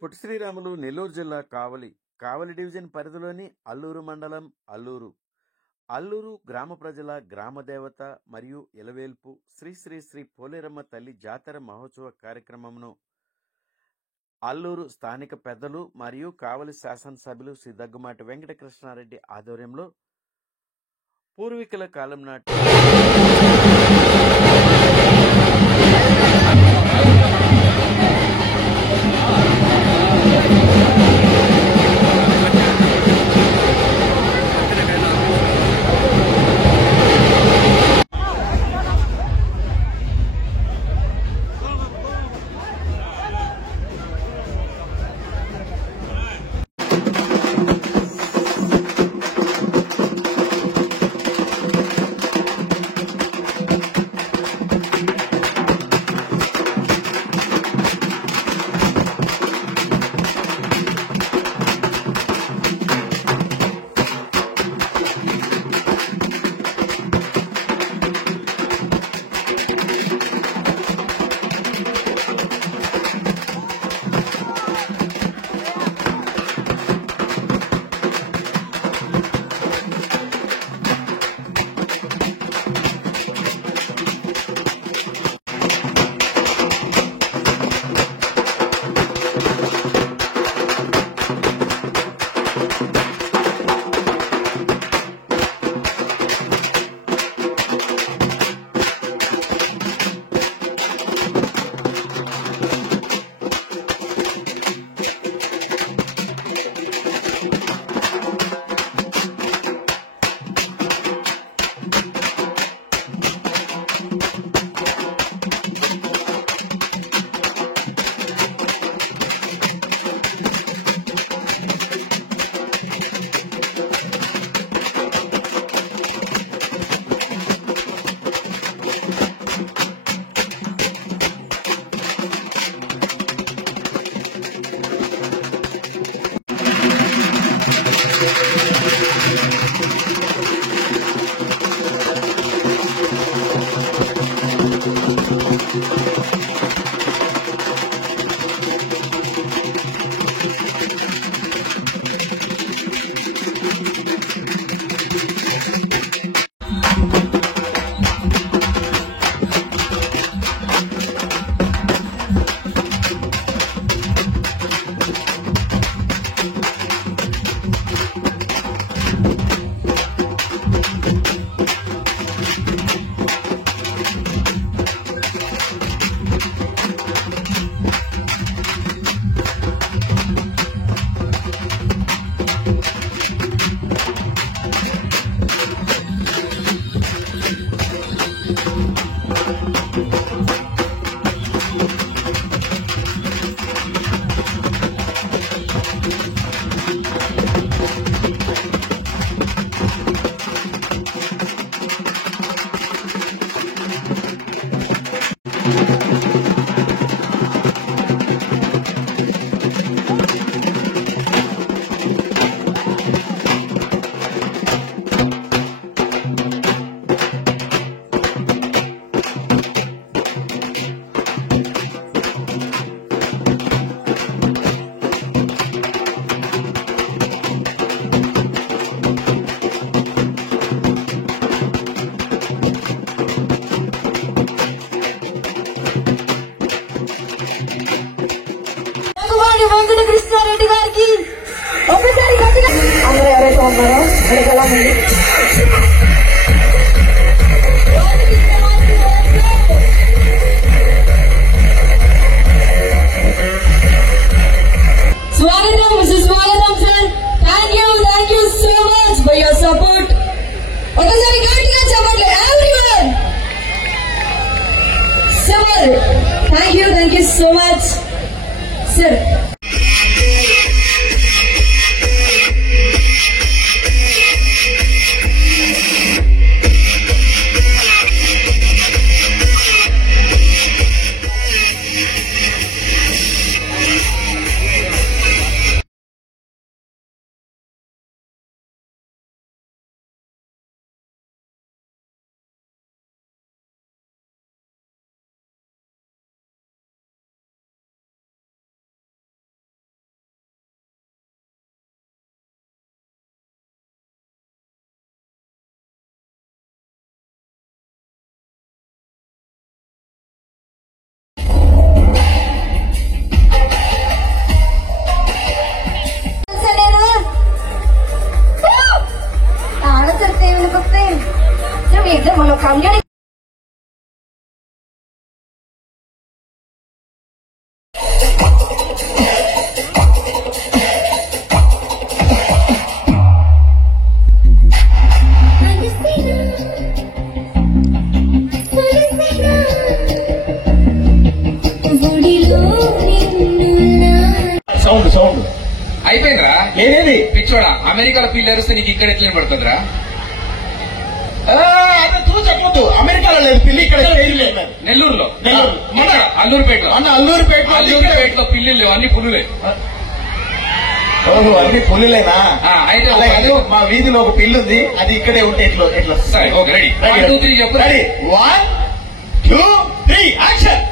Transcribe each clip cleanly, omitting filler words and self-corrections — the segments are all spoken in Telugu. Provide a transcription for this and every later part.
పొట్టి శ్రీరాములు నెల్లూరు జిల్లా కావలి డివిజన్ పరిధిలోని అల్లూరు మండలం అల్లూరు గ్రామ ప్రజల గ్రామ దేవత మరియు ఇలవేల్పు శ్రీ శ్రీ శ్రీ పోలేరమ్మ తల్లి జాతర మహోత్సవ కార్యక్రమంను అల్లూరు స్థానిక పెద్దలు మరియు కావలి శాసనసభ్యులు శ్రీ దగ్గుమాటి వెంకటకృష్ణారెడ్డి ఆధ్వర్యంలో పూర్వీకుల కాలం నాటి వెంకటకృష్ణారెడ్డి గారికి ఒకసారి అందరూ ఎవరైతే ఉన్నారో వెళ్ళామండి. స్వాగతం సుస్వాగతం sir. Thank you so much for your support. ఒకసారి గట్టిగా చెప్పండి everyone. Sir thank you so much sir. community. Sound అయిపోయిందిరా. ఏదేది పిచ్చోడా, అమెరికాలో పిల్లి అరిస్తే నీకు ఇక్కడ ఎట్లా పడుతుందిరా? తూ చెప్పొద్దు. అమెరికాలో లేదు పిల్లి, ఇక్కడ లేదు. నెల్లూరులో, మన అల్లూరుపేటలో, అల్లూరుపేటలో పిల్లి లేవు, అన్ని పులులే. ఓహో, అన్ని పులులేనా? అయితే మా వీధిలో ఒక పిల్లి ఉంది, అది ఇక్కడే ఉంటే ఎట్లా? సరే, ఓకే, రెడీ. 1 2 3 చెప్పు. Ready, 1 2 3 action.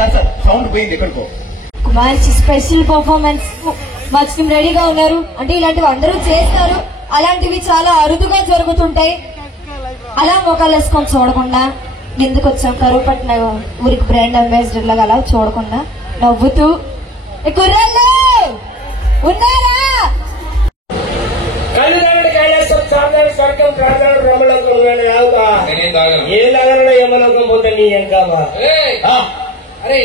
సార్ సౌండ్ పోయింది, ఎక్కడికో. మంచి స్పెషల్ పర్ఫార్మెన్స్ మా టీం రెడీగా ఉన్నారు. అంటే ఇలాంటివి అందరూ చేస్తారు, అలాంటివి చాలా అరుదుగా జరుగుతుంటాయి. అలా మొక్కలు వేసుకొని చూడకుండా ఎందుకు వచ్చాం, కరువు పట్టిన ఊరికి బ్రాండ్ అంబాసిడర్ లాగా అలా చూడకుండా నవ్వుతూ కుర్రాళ్ళు ఉన్నారా? ఏ లాగా ఏమనకం పోతే నీ ఇంకా అరే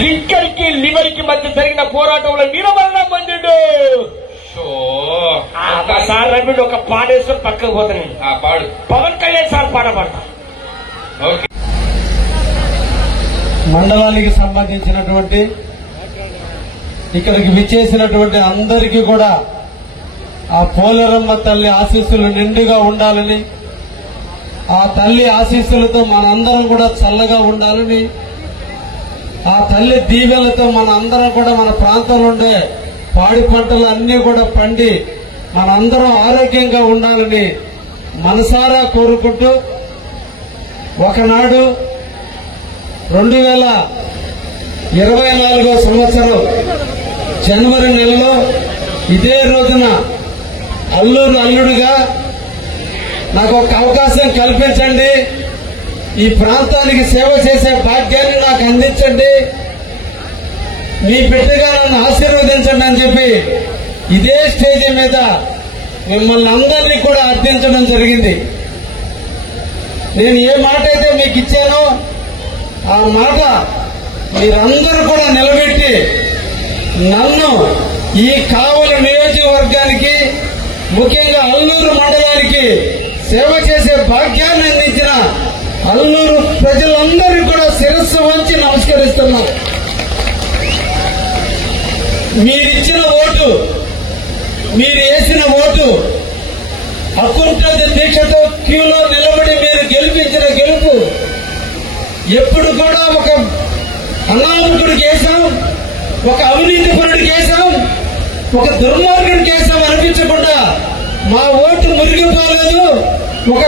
లింకర్ కి లివర్ కి మధ్య జరిగిన పోరాటంలో వీరమరణం పొందిండు. సార్ రవి ఒక పాడేస్తే పక్కకు పోతాను. పాడు. పవన్ కళ్యాణ్ సార్ పాట పాడతా. మండలానికి సంబంధించినటువంటి ఇక్కడికి విచ్చేసినటువంటి అందరికీ కూడా ఆ పోలేరమ్మ తల్లి ఆశీస్సులు నిండుగా ఉండాలని, ఆ తల్లి ఆశీస్సులతో మనందరం కూడా చల్లగా ఉండాలని, ఆ తల్లి దీవెలతో మన అందరం కూడా మన ప్రాంతంలో ఉండే పాడి పంటలు అన్ని కూడా పండి మనందరం ఆరోగ్యంగా ఉండాలని మనసారా కోరుకుంటూ, ఒకనాడు 2024 సంవత్సరం జనవరి నెలలో ఇదే రోజున అల్లూరు అల్లుడుగా నాకు ఒక అవకాశం కల్పించండి, ఈ ప్రాంతానికి సేవ చేసే భాగ్యాన్ని నాకు అందించండి, మీ బిడ్డగా నన్ను ఆశీర్వదించండి అని చెప్పి ఇదే స్టేజ్ మీద మిమ్మల్ని అందరినీ కూడా అర్థించడం జరిగింది. నేను ఏ మాట అయితే మీకు ఇచ్చానో ఆ మాట మీరందరూ కూడా నిలబెట్టి నన్ను ఈ కావలి నియోజకవర్గానికి, ముఖ్యంగా అల్లూరు మండలానికి సేవ చేసే భాగ్యాన్ని అందించిన అల్లూరు ప్రజలందరికీ కూడా శిరస్సు వంచి నమస్కరిస్తున్నాను. మీరిచ్చిన ఓటు, మీరు వేసిన ఓటు, అకుంఠ దీక్షతో క్యూలో నిలబడి మీరు గెలిపించిన గెలుపు ఎప్పుడు కూడా ఒక అనామకుడికి వేసాం, ఒక అవినీతి పరుడికి వేసాం, ఒక దుర్మార్గుడికి వేసాం అనిపించకుండా మా ఓటు మురిగిపోలేదు. ఒక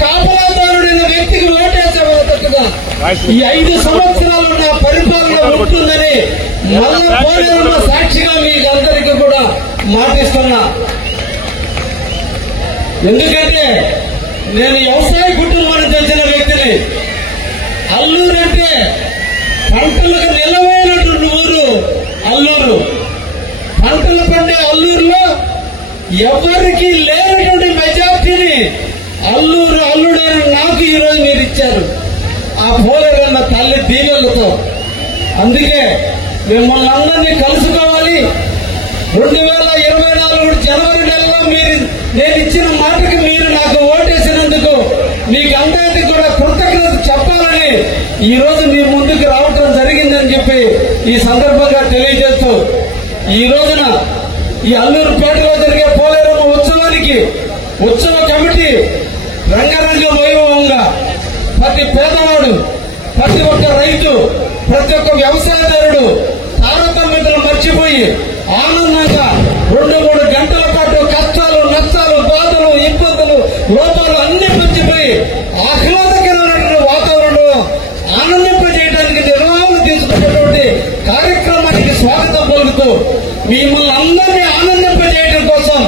కాపలాదారుడైన వ్యక్తికి ఓటేసేటట్టుగా ఈ 5 సంవత్సరాలు నా పరిపాలన ఉంటుందని మళ్ళా పోలేరమ్మ సాక్షిగా మీకు అందరికీ కూడా మాటిస్తున్నా. ఎందుకంటే నేను వ్యవసాయ కుటుంబానికి చెందిన వ్యక్తిని. అల్లూరు అంటే పంటలకు నిలవైనటువంటి ఊరు అల్లూరు. పంటలు పండే అల్లూరులో ఎవరికి లేనటువంటి మెజార్టీని అల్లుడైన నాకు ఈరోజు మీరు ఇచ్చారు, ఆ పోలేరమ్మ తల్లి దీవెలతో. అందుకే మిమ్మల్ని అందరినీ కలుసుకోవాలి. 2024 జనవరి నెలలో నేను ఇచ్చిన మాటకి మీరు నాకు ఓటేసినందుకు మీకు అందరికీ కూడా కృతజ్ఞత చెప్పాలని ఈ రోజు మీ ముందుకు రావడం జరిగిందని చెప్పి ఈ సందర్భంగా తెలియజేస్తూ, ఈ రోజున ఈ అల్లూరుపేటలో జరిగే పోలేరమ్మ ఉత్సవానికి ఉత్సవ కమిటీ రంగరంగ వైభవంగా ప్రతి పేదవాడు, ప్రతి ఒక్క రైతు, ప్రతి ఒక్క వ్యవసాయదారుడు తారతమ్యతలు మర్చిపోయి ఆనందంగా 2-3 గంటల పాటు కష్టాలు, నష్టాలు, బాధలు, లోపాలు అన్ని మర్చిపోయి ఆహ్లాదకరమైన వాతావరణంలో ఆనందింపజేయడానికి నిర్ణయాలు తీసుకున్నటువంటి కార్యక్రమానికి స్వాగతం పలుకుతూ మిమ్మల్ని అందరినీ ఆనందింపజేయడం కోసం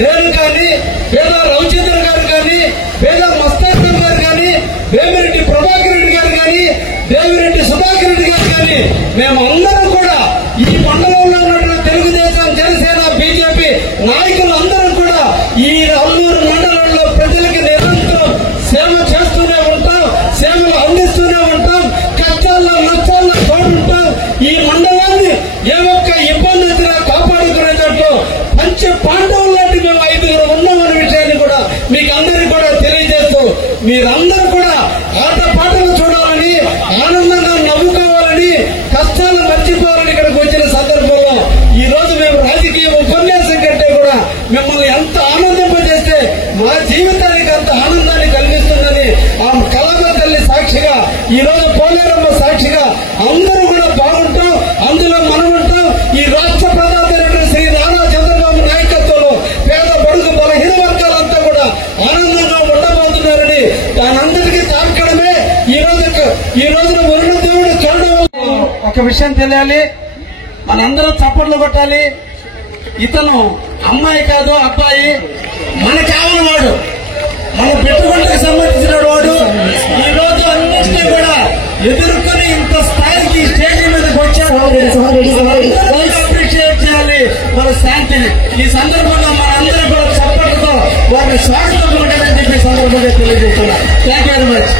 నేను కానీ పేద రవిచంద్ర గారు కానీ పేద మస్తాన్ గారు కానీ వేమిరెడ్డి ప్రభాకర్ రెడ్డి గారు కానీ దేవిరెడ్డి సుధాకర్ రెడ్డి గారు కానీ మేమందరం కూడా ఈ మండలంలో ఉన్నటువంటి తెలుగుదేశం జనసేన బీజేపీ నాయకులందరం కూడా ఈ అల్లూరు మండలంలో ప్రజలకి నిరంతరం సేవ చేస్తూనే ఉంటాం, సేవలు అందిస్తూనే ఉంటాం, కష్టాల్లో నష్టాల్లో తోడుంటాం. ఈ మండలాన్ని ఏ ఒక్క ఇబ్బంది వచ్చినా కాపాడుకునేటట్టు పంచ పాండవులు లాంటి మేము 5 ఉన్నామనే విషయాన్ని కూడా మీకు అందరికీ కూడా తెలియజేస్తూ మీరందరూ కూడా ఆటపాటలు చూడాలని, ఆనందంగా నవ్వుకోవాలని, కష్టాలు మర్చిపోవాలని ఇక్కడికి వచ్చిన సందర్భంలో ఈ రోజు మేము రాజకీయ ఉపన్యాసం కంటే కూడా మిమ్మల్ని ఎంత ఆనందింపజేస్తే మా జీవితానికి అంత ఆనందాన్ని కలిగిస్తుందని ఆ కళామ తల్లి సాక్షిగా ఈ రోజు పోలేరమ్మ సాక్షిగా అందరూ కూడా బాగుంటాం, అందులో మనం ఉంటాం. ఈ రాష్ట్ర ప్రధాని శ్రీ నారా చంద్రబాబు నాయకత్వంలో పేద బడుగు బలహీన వర్గాలంతా కూడా ఆనందంగా ఉండబోతున్నారని దానందరికీ తార్కడమే ఈ రోజున వరుణ దేవుడు చూడడం. ఒక విషయం తెలియాలి, మనందరం చప్పట్లు కొట్టాలి. ఇతను అమ్మాయి కాదు అబ్బాయి, మన కావని వాడు, మన పెట్టుబడికి సంబంధించిన వాడు. ఈ రోజు అన్నింటినీ కూడా ఎదుర్కొని ఇంత స్థాయికి స్టేజ్ మీదకి వచ్చారు. అప్రిషియేట్ చేయాలి మన శాంతిని. ఈ సందర్భంగా మనందరం కూడా చప్పట్లతో వారిని స్వాగతం ఉండాలని చెప్పి సందర్భంగా తెలియజేస్తున్నారు. Thank you very much.